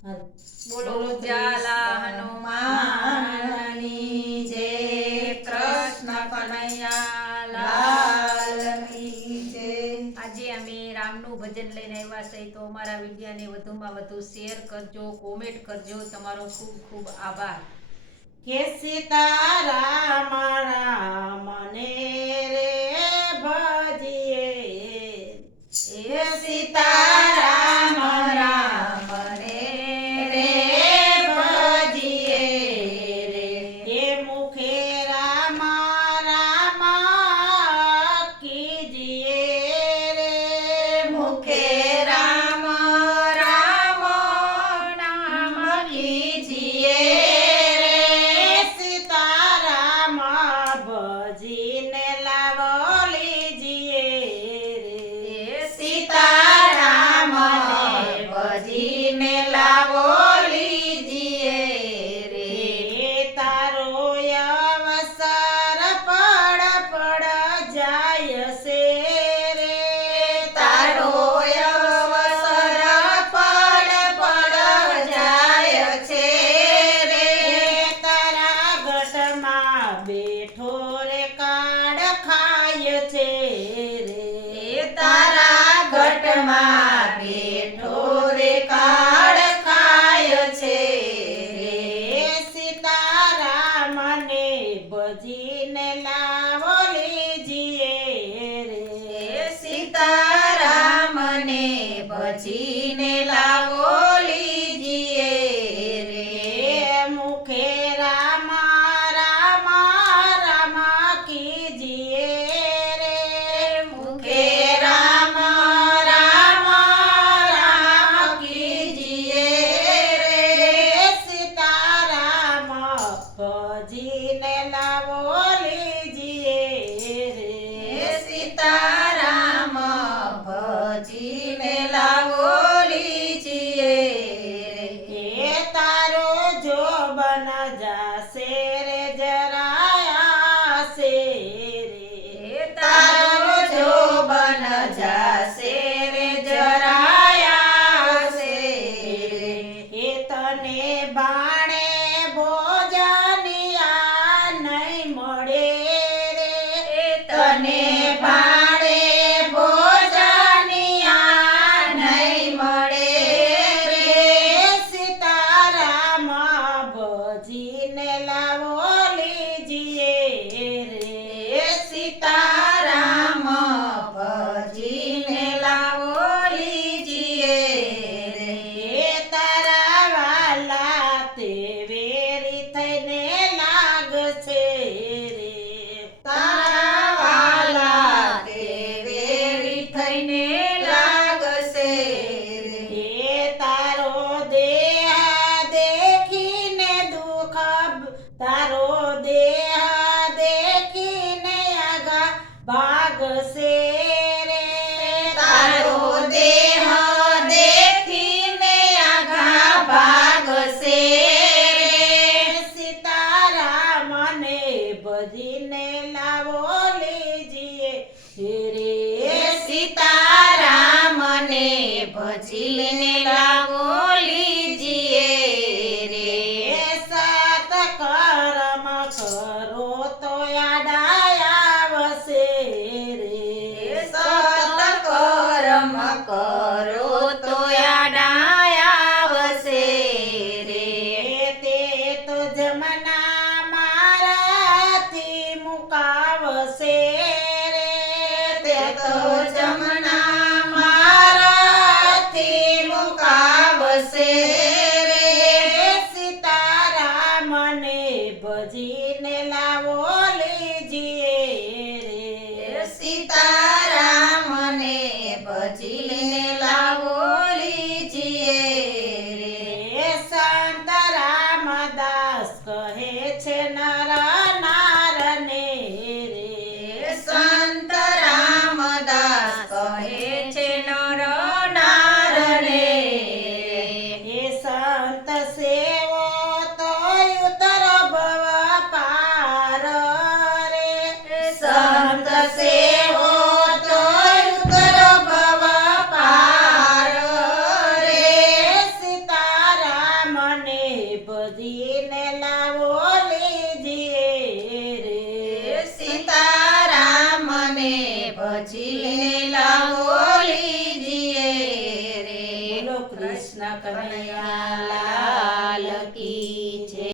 બોલો જાલા હનુમાનની જય, કૃષ્ણ કનૈયા લાલની જય। આજે અમે રામનું ભજન લઈને આવ્યા છે, તો અમારા વિડીયોને વધુમાં વધુ શેર કરજો, કોમેન્ટ કરજો। તમારો ખૂબ ખૂબ આભાર। કે સીતારામ રામ ને રે ભજીએ, એ સીતારામ રામ ને રે ભજીએ રે, તે મુખે રામ રામ કીજીએ રે, મુખે રામ રામ નામ કીજીએ રે, સીતારામ ભજીને લાવો લીજીએ રે, સીતારામ લાવો લીજીએ રે સીતારામને ભજીને લાવો લીજીએ રે બોલો કૃષ્ણ કનૈયા